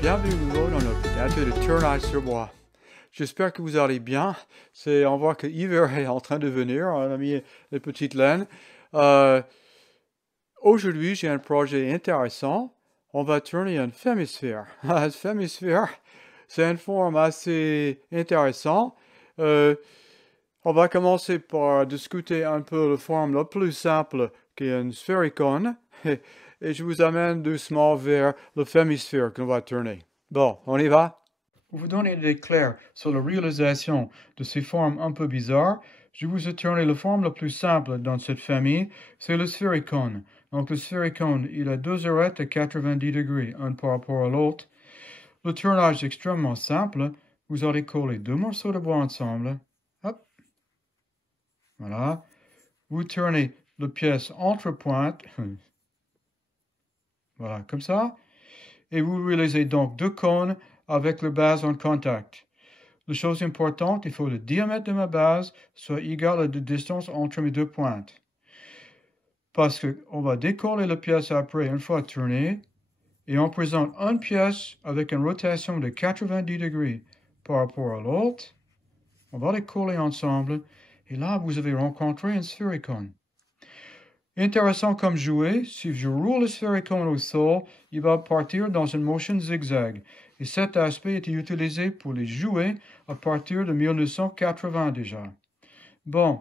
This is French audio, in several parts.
Bienvenue de nouveau dans notre atelier de tournage sur bois. J'espère que vous allez bien. On voit que l'hiver est en train de venir. On a mis les petites laines. Aujourd'hui, j'ai un projet intéressant. On va tourner un fémisphère. Un fémisphère, c'est une forme assez intéressante. On va commencer par discuter un peu la forme la plus simple qui est un sphéricone. Et je vous amène doucement vers le fémisphère qu'on va tourner. Bon, on y va? Pour vous donner une idée claire sur la réalisation de ces formes un peu bizarres, je vous ai tourné la forme la plus simple dans cette famille, c'est le sphéricone. Donc le sphéricone, il a deux arêtes à 90 degrés, un par rapport à l'autre. Le tournage est extrêmement simple. Vous allez coller deux morceaux de bois ensemble. Hop. Voilà. Vous tournez la pièce entre pointes. Voilà, comme ça. Et vous réalisez donc deux cônes avec la base en contact. La chose importante, il faut que le diamètre de ma base soit égal à la distance entre mes deux pointes. Parce qu'on va décoller la pièce après une fois tournée, et on présente une pièce avec une rotation de 90 degrés par rapport à l'autre. On va les coller ensemble, et là, vous avez rencontré un sphéricone. Intéressant comme jouet, si je roule le sphéricone au sol, il va partir dans une motion zigzag. Et cet aspect était utilisé pour les jouets à partir de 1980 déjà. Bon,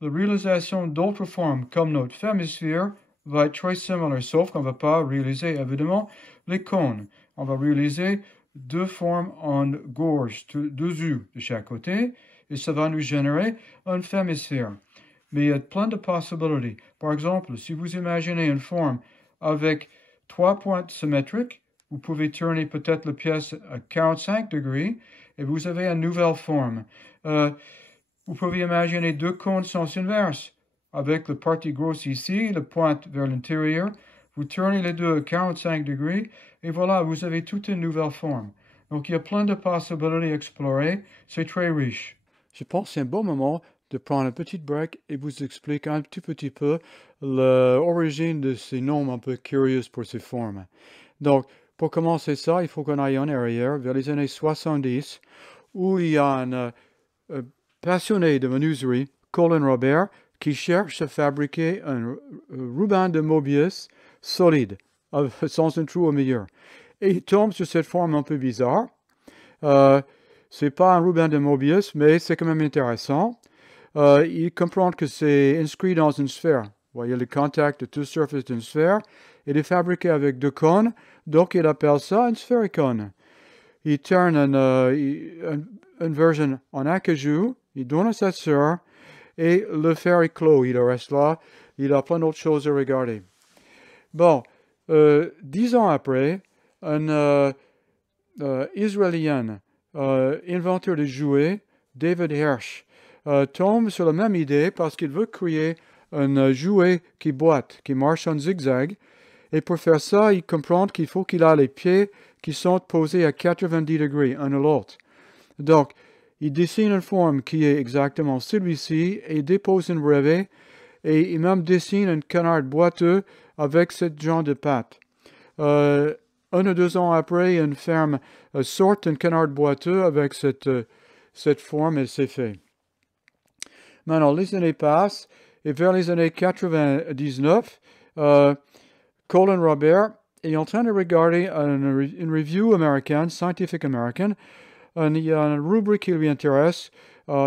la réalisation d'autres formes comme notre fémisphère va être très similaire, sauf qu'on ne va pas réaliser évidemment les cônes. On va réaliser deux formes en gorge, deux yeux de chaque côté, et ça va nous générer un fémisphère. Mais il y a plein de possibilités. Par exemple, si vous imaginez une forme avec trois pointes symétriques, vous pouvez tourner peut-être la pièce à 45 degrés et vous avez une nouvelle forme. Vous pouvez imaginer deux cônes sens inverse. Avec la partie grosse ici, la pointe vers l'intérieur, vous tournez les deux à 45 degrés et voilà, vous avez toute une nouvelle forme. Donc il y a plein de possibilités à explorer. C'est très riche. Je pense que c'est un bon moment de prendre un petit break et vous expliquer un tout petit peu l'origine de ces noms un peu curieux pour ces formes. Donc, pour commencer ça, il faut qu'on aille en arrière, vers les années 70, où il y a un passionné de menuiserie, Colin Robert, qui cherche à fabriquer un ruban de Mobius solide, sans un trou au milieu. Et il tombe sur cette forme un peu bizarre. C'est pas un ruban de Mobius, mais c'est quand même intéressant. Il comprend que c'est inscrit dans une sphère. Vous voyez le contact de toute surface d'une sphère. Il est fabriqué avec deux cônes, donc il appelle ça un sphéricone. Il tourne une version en acajou, il donne à sa sœur, et le fer est clos, il reste là. Il a plein d'autres choses à regarder. Bon, 10 ans après, un Israélien, inventeur de jouets, David Hirsch, tombe sur la même idée parce qu'il veut créer un jouet qui boite, qui marche en zigzag. Et pour faire ça, il comprend qu'il faut qu'il ait les pieds qui sont posés à 90 degrés, un à l'autre. Donc, il dessine une forme qui est exactement celui-ci et dépose un brevet et il même dessine un canard boiteux avec ce genre de pattes. 1 ou 2 ans après, une ferme sort un canard boiteux avec cette forme et c'est fait. Maintenant, les années passent et vers les années 99, Colin Robert est en train de regarder une review américaine, Scientific American. Il y a une rubrique qui lui intéresse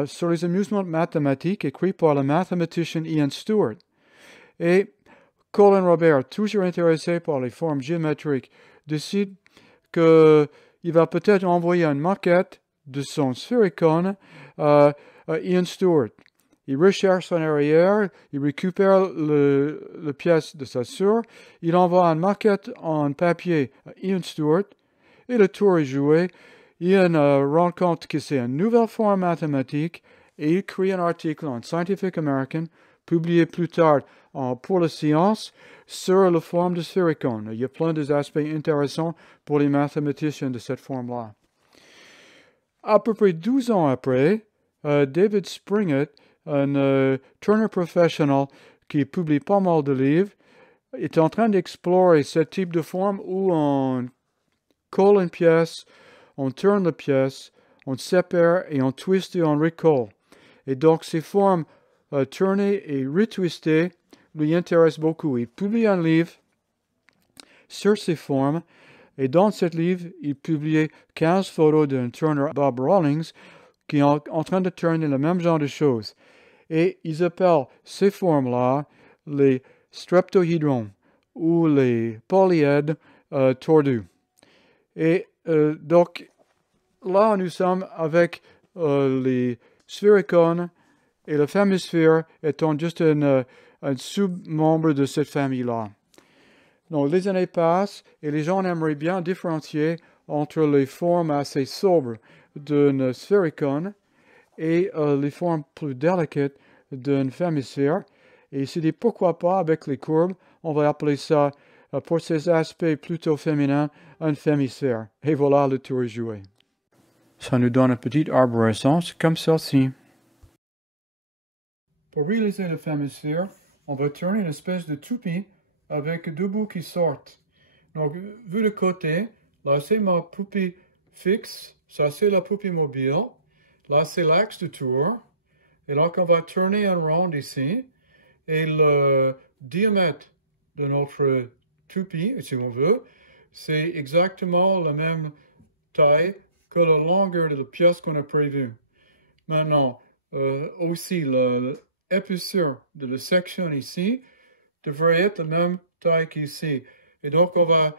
sur les amusements mathématiques écrit par le mathématicien Ian Stewart. Et Colin Robert, toujours intéressé par les formes géométriques, décide qu'il va peut-être envoyer une maquette de son sphéricone à Ian Stewart. Il recherche en arrière, il récupère la pièce de sa sœur, il envoie une maquette en papier à Ian Stewart, et le tour est joué. Ian rend compte que c'est une nouvelle forme mathématique, et il crée un article en Scientific American, publié plus tard pour la science, sur la forme de sphéricone. Il y a plein d'aspects intéressants pour les mathématiciens de cette forme-là. À peu près 12 ans après, David Springett, un turner professionnel qui publie pas mal de livres, est en train d'explorer ce type de forme où on colle une pièce, on tourne la pièce, on sépare et on twiste et on recolle. Et donc ces formes tournées et retwistées lui intéressent beaucoup. Il publie un livre sur ces formes, et dans ce livre, il publie 15 photos d'un turner Bob Rawlings qui est en train de tourner le même genre de choses. Et ils appellent ces formes-là les streptohydrons ou les polyèdres tordus. Et donc, là, nous sommes avec les sphérocones et le fémisphère étant juste un sous-membre de cette famille-là. Donc, les années passent et les gens aimeraient bien différencier entre les formes assez sobres d'un sphéricone et les formes plus délicates d'un fémisphère. Et il se dit pourquoi pas avec les courbes, on va appeler ça, pour ces aspects plutôt féminins, un fémisphère. Et voilà, le tour est joué. Ça nous donne une petite arborescence comme celle-ci. Pour réaliser le fémisphère, on va tourner une espèce de toupie avec deux bouts qui sortent. Donc, vu de côté, là c'est ma poupée fixe, ça c'est la poupée mobile, là c'est l'axe de tour, et donc on va tourner un rond ici, et le diamètre de notre toupie, si on veut, c'est exactement la même taille que la longueur de la pièce qu'on a prévue. Maintenant, aussi l'épaisseur de la section ici devrait être la même taille qu'ici. Et donc, on va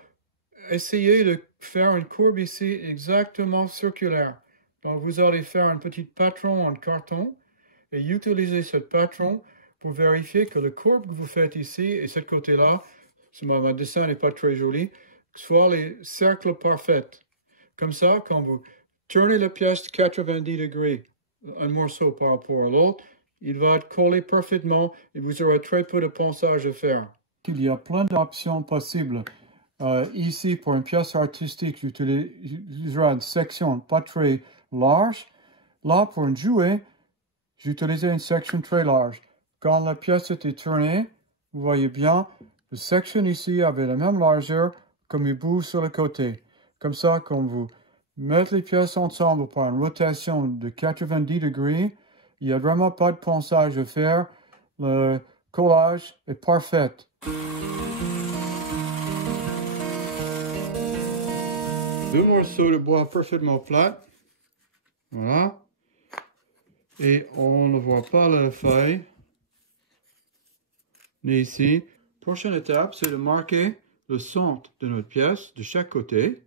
essayer de faire une courbe ici exactement circulaire. Donc, vous allez faire un petit patron en carton et utiliser ce patron pour vérifier que la courbe que vous faites ici et ce côté-là, mon dessin n'est pas très joli, soit les cercles parfaits. Comme ça, quand vous tournez la pièce de 90 degrés, un morceau par rapport à l'autre, il va être collé parfaitement et vous aurez très peu de ponçage à faire. Il y a plein d'options possibles. Ici, pour une pièce artistique, j'utiliserai une section pas très large. Là, pour un jouet, j'utilisais une section très large. Quand la pièce était tournée, vous voyez bien, la section ici avait la même largeur comme il bouge sur le côté. Comme ça, quand vous mettez les pièces ensemble par une rotation de 90 degrés, il n'y a vraiment pas de ponçage à faire. Le collage est parfait. Deux morceaux de bois parfaitement plats. Voilà. Et on ne voit pas la feuille. Mais ici, prochaine étape, c'est de marquer le centre de notre pièce de chaque côté.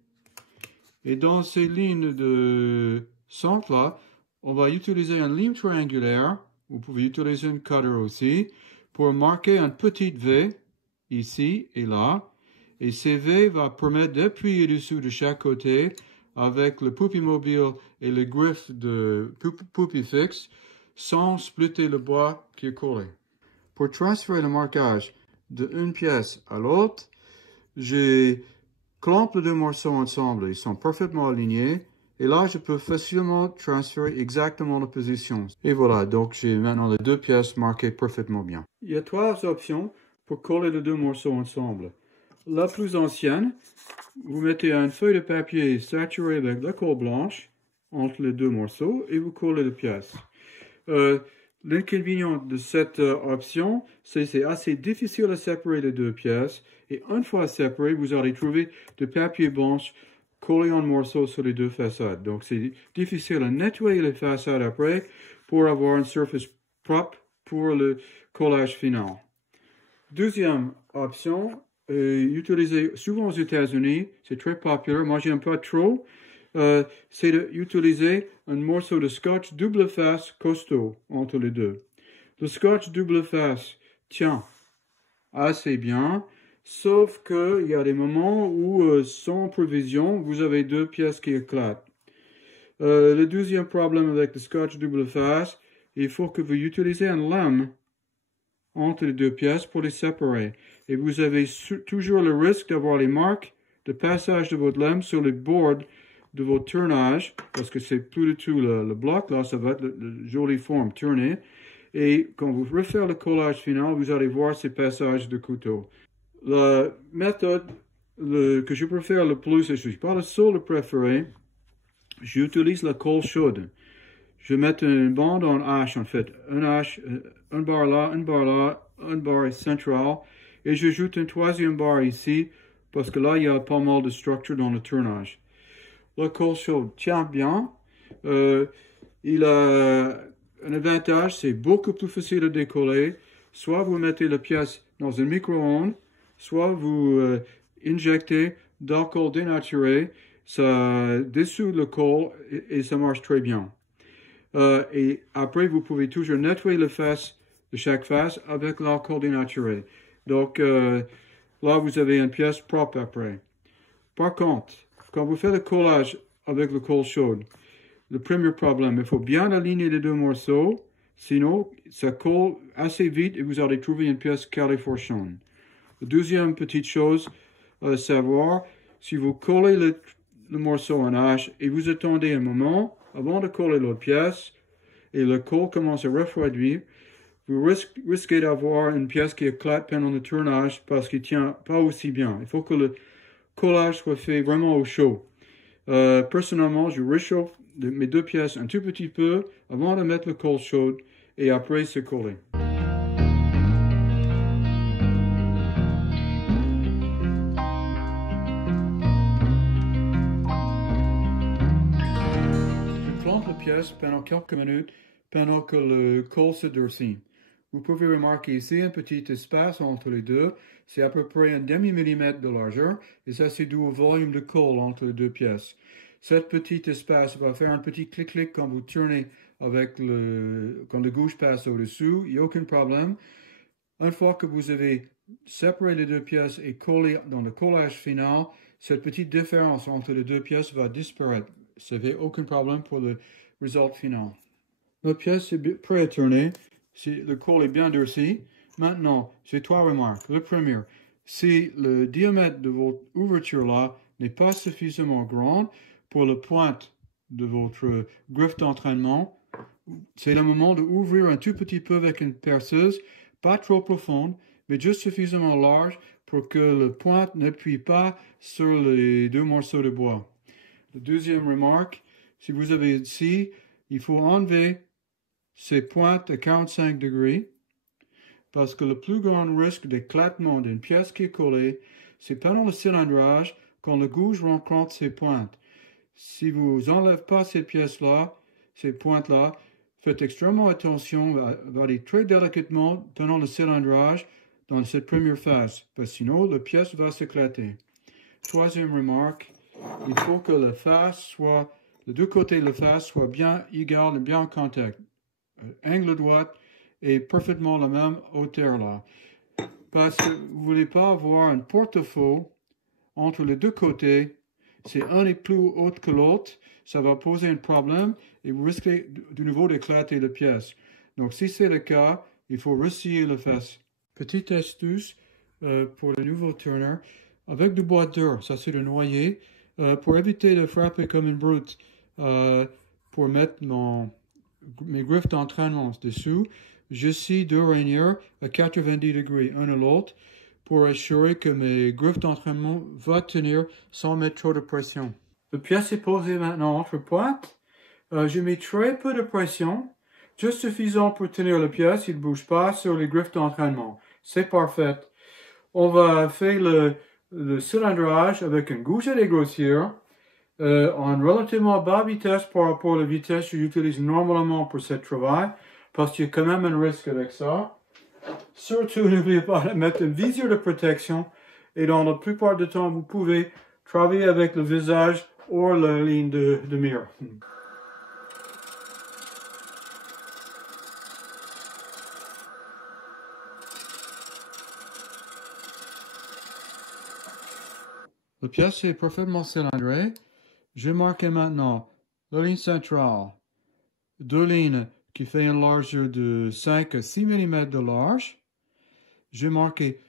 Et dans ces lignes de centre-là, on va utiliser une ligne triangulaire. Vous pouvez utiliser un cutter aussi pour marquer un petit V ici et là. Et ce V va permettre d'appuyer dessus de chaque côté avec le poupée mobile et les griffes de poupée fixe sans splitter le bois qui est collé. Pour transférer le marquage d'une pièce à l'autre, j'ai clampe les deux morceaux ensemble. Ils sont parfaitement alignés. Et là, je peux facilement transférer exactement la position. Et voilà, donc j'ai maintenant les deux pièces marquées parfaitement bien. Il y a trois options pour coller les deux morceaux ensemble. La plus ancienne, vous mettez une feuille de papier saturée avec la colle blanche entre les deux morceaux et vous collez les pièces. L'inconvénient de cette option, c'est que c'est assez difficile à séparer les deux pièces. Et une fois séparées, vous allez trouver du papier blanche collé en morceaux sur les deux façades. Donc, c'est difficile à nettoyer les façades après pour avoir une surface propre pour le collage final. Deuxième option, utilisée souvent aux États-Unis, c'est très populaire, moi j'aime pas trop, c'est d'utiliser un morceau de scotch double face costaud entre les deux. Le scotch double face tient assez bien, sauf qu'il y a des moments où, sans prévision, vous avez deux pièces qui éclatent. Le deuxième problème avec le scotch double face, il faut que vous utilisez un lame entre les deux pièces pour les séparer. Et vous avez toujours le risque d'avoir les marques de passage de votre lame sur les bords de votre tournage, parce que c'est plus du tout le bloc, là, ça va être la jolie forme tournée. Et quand vous refaites le collage final, vous allez voir ces passages de couteau. La méthode que je préfère le plus, et je ne suis pas le seul à préférer, j'utilise la colle chaude. Je vais mettre une bande en H, en fait. Un H, un bar là, un bar central. Et j'ajoute une troisième barre ici, parce que là, il y a pas mal de structure dans le tournage. La colle chaude tient bien. Il a un avantage, c'est beaucoup plus facile à décoller. Soit vous mettez la pièce dans un micro-ondes, soit vous injectez d'alcool dénaturé. Ça dissout le colle et ça marche très bien. Et après, vous pouvez toujours nettoyer les faces de chaque face avec l'alcool dénaturé. Donc, là, vous avez une pièce propre après. Par contre, quand vous faites le collage avec le colle chaude, le premier problème, il faut bien aligner les deux morceaux, sinon ça colle assez vite et vous allez trouver une pièce califourchonne. La deuxième petite chose à savoir, si vous collez le morceau en H et vous attendez un moment avant de coller l'autre pièce et le colle commence à refroidir, vous risquez d'avoir une pièce qui éclate pendant le tournage parce qu'il ne tient pas aussi bien. Il faut que le collage soit fait vraiment au chaud. Personnellement, je réchauffe mes deux pièces un tout petit peu avant de mettre le colle chaude et après se coller. Je plante la pièce pendant quelques minutes pendant que le colle se durcit. Vous pouvez remarquer ici un petit espace entre les deux. C'est à peu près un demi-millimètre de largeur et ça c'est dû au volume de colle entre les deux pièces. Cet petit espace va faire un petit clic-clic quand vous tournez avec quand le gouge passe au-dessus. Il n'y a aucun problème. Une fois que vous avez séparé les deux pièces et collé dans le collage final, cette petite différence entre les deux pièces va disparaître. Ça ne fait aucun problème pour le résultat final. La pièce est prête à tourner. Le colle est bien durci. Maintenant, j'ai trois remarques. La première, si le diamètre de votre ouverture là n'est pas suffisamment grand pour la pointe de votre griffe d'entraînement, c'est le moment d'ouvrir un tout petit peu avec une perceuse, pas trop profonde, mais juste suffisamment large pour que la pointe n'appuie pas sur les deux morceaux de bois. La deuxième remarque, si vous avez ici, il faut enlever ces pointes à 45 degrés parce que le plus grand risque d'éclatement d'une pièce qui est collée, c'est pendant le cilindrage quand le gouge rencontre ces pointes. Si vous n'enlevez pas ces pièces-là, ces pointes-là, faites extrêmement attention, va aller très délicatement pendant le cilindrage dans cette première phase, parce que sinon la pièce va s'éclater. Troisième remarque, il faut que la face soit, les deux côtés de la face soient bien égales et bien en contact. Angle droit et parfaitement la même hauteur là. Parce que vous ne voulez pas avoir un porte-à-faux entre les deux côtés. Si un est plus haut que l'autre, ça va poser un problème et vous risquez de nouveau d'éclater la pièce. Donc si c'est le cas, il faut resserrer la face. Petite astuce pour le nouveau turner, avec du bois dur, ça c'est le noyer, pour éviter de frapper comme une brute, pour mettre mes griffes d'entraînement dessous, je scie deux rainières à 90 degrés un à l'autre pour assurer que mes griffes d'entraînement vont tenir sans mettre trop de pression. La pièce est posée maintenant entre pointes. Je mets très peu de pression, juste suffisant pour tenir la pièce, il ne bouge pas sur les griffes d'entraînement. C'est parfait. On va faire le cilindrage avec une gouge à dégrossir. En relativement bas vitesse par rapport à la vitesse que j'utilise normalement pour ce travail, parce qu'il y a quand même un risque avec ça. Surtout, n'oubliez pas de mettre une visière de protection et dans la plupart du temps, vous pouvez travailler avec le visage ou la ligne de mire. La pièce est parfaitement cylindrée. Je marque maintenant la ligne centrale, deux lignes qui font une largeur de 5 à 6 mm de large. J'ai marqué,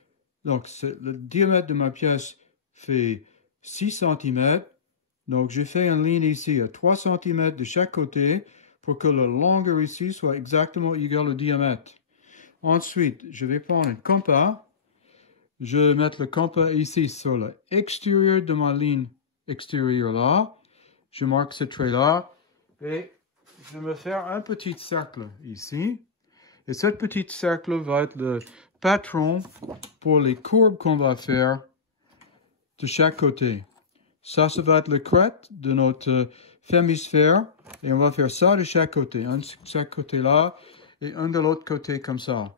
donc le diamètre de ma pièce fait 6 cm. Donc j'ai fait une ligne ici à 3 cm de chaque côté pour que la longueur ici soit exactement égale au diamètre. Ensuite, je vais prendre un compas. je vais mettre le compas ici sur l'extérieur de ma ligne extérieure là. Je marque ce trait là et je vais me faire un petit cercle ici. Et ce petit cercle va être le patron pour les courbes qu'on va faire de chaque côté. Ça va être le crête de notre hémisphère. Et on va faire ça de chaque côté. Un de chaque côté là et un de l'autre côté comme ça.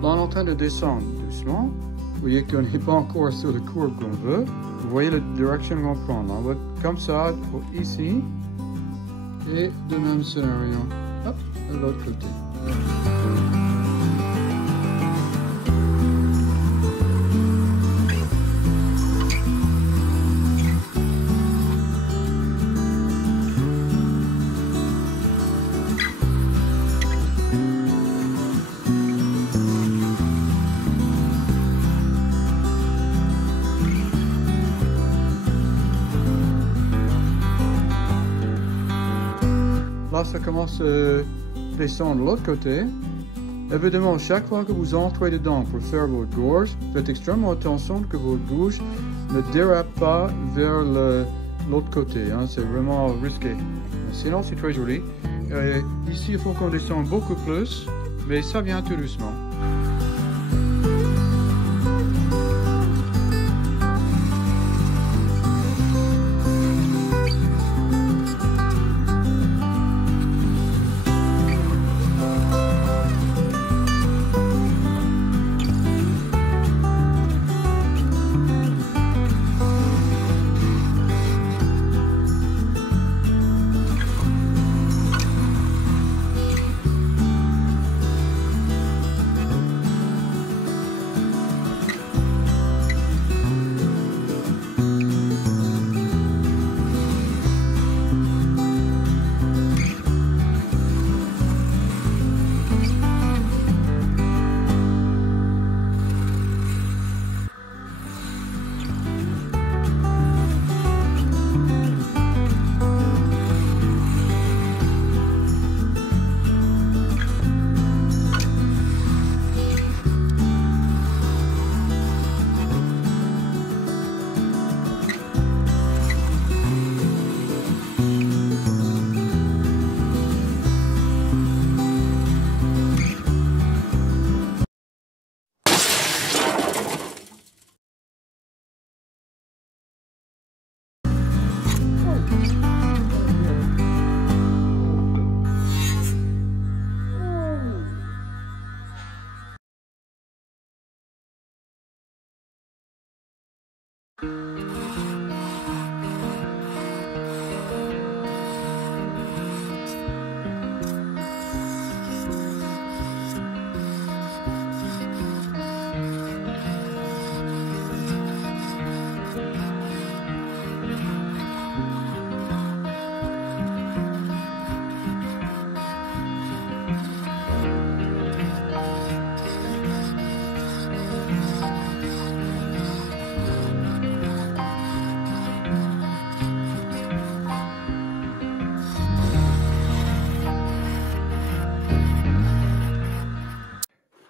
Là, on est en train de descendre doucement. Vous voyez qu'on n'est pas encore sur la courbe qu'on veut. Vous voyez la direction qu'on prend. On va comme ça, ici. Et de même scénario. Hop, de l'autre côté. Là, ça commence à descendre de l'autre côté. Évidemment, chaque fois que vous entrez dedans pour faire votre gorge, faites extrêmement attention que votre bouche ne dérape pas vers l'autre côté. Hein. C'est vraiment risqué. Sinon, c'est très joli. Ici, il faut qu'on descende beaucoup plus, mais ça vient tout doucement.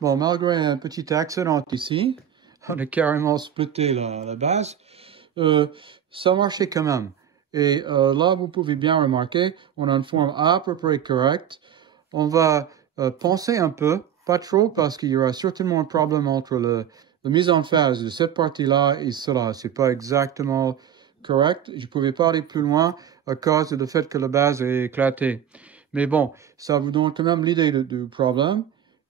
Bon, malgré un petit accident ici, on a carrément splitté la base, ça marchait quand même. Et là, vous pouvez bien remarquer, on a une forme à peu près correcte. On va penser un peu, pas trop, parce qu'il y aura certainement un problème entre la mise en phase de cette partie-là et cela. C'est pas exactement correct. Je ne pouvais pas aller plus loin à cause du fait que la base est éclatée. Mais bon, ça vous donne quand même l'idée du problème.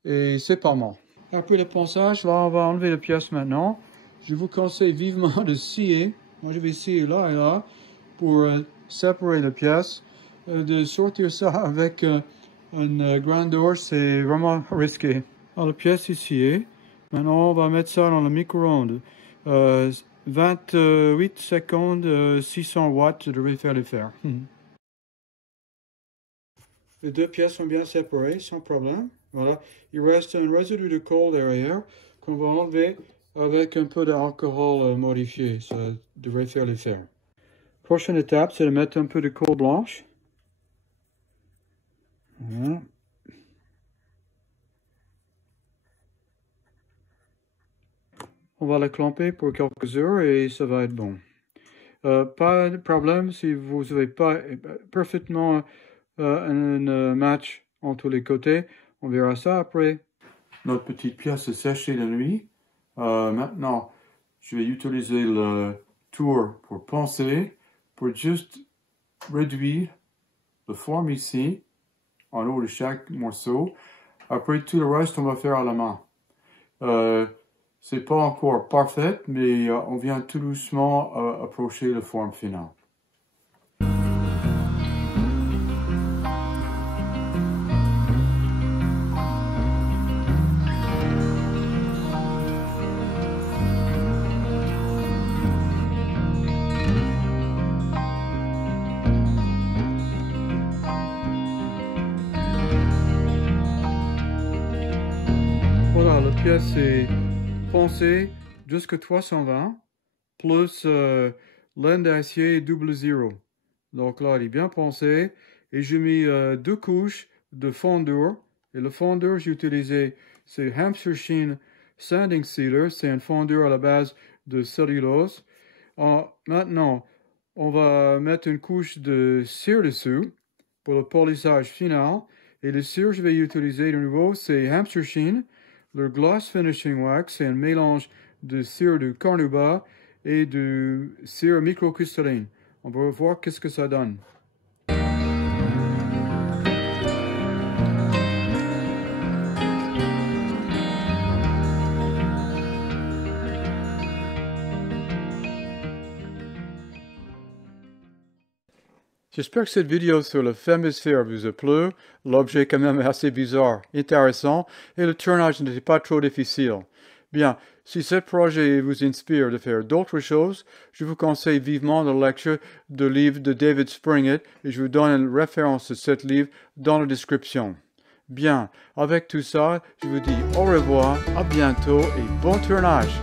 Et c'est pas mal. Après le ponçage, là, on va enlever la pièce maintenant. Je vous conseille vivement de scier. Moi, je vais scier là et là pour séparer la pièce. De sortir ça avec une grandeur, c'est vraiment risqué. Alors, la pièce est sciée. Maintenant, on va mettre ça dans le micro-ondes. 28 secondes, 600 watts, je devrais faire le faire. Les deux pièces sont bien séparées, sans problème. Voilà. Il reste un résidu de colle derrière qu'on va enlever avec un peu d'alcool modifié. Ça devrait faire l'affaire. Prochaine étape, c'est de mettre un peu de colle blanche. Voilà. On va la clamper pour quelques heures et ça va être bon. Pas de problème si vous n'avez pas parfaitement un match entre les côtés. On verra ça après. Notre petite pièce est séchée la nuit. Maintenant, je vais utiliser le tour pour poncer, pour juste réduire la forme ici, en haut de chaque morceau. Après, tout le reste, on va faire à la main. C'est pas encore parfait, mais on vient tout doucement approcher la forme finale. Voilà, la pièce est poncée jusqu'à 320, plus laine d'acier double zéro. Donc là, il est bien poncé. Et j'ai mis 2 couches de fondure. Et le fondure, j'ai utilisé, c'est Hampshire Sheen Sanding Sealer. C'est une fondure à la base de cellulose. Maintenant, on va mettre une couche de cire dessus pour le polissage final. Et le cire, je vais utiliser de nouveau, c'est Hampshire Sheen. Le Gloss Finishing Wax, c'est un mélange de cire de carnauba et de cire microcristalline. On va voir qu'est-ce que ça donne. J'espère que cette vidéo sur le Femisphère vous a plu. L'objet est quand même assez bizarre, intéressant, et le tournage n'était pas trop difficile. Bien, si ce projet vous inspire de faire d'autres choses, je vous conseille vivement la lecture du livre de David Springett, et je vous donne une référence de ce livre dans la description. Bien, avec tout ça, je vous dis au revoir, à bientôt et bon tournage!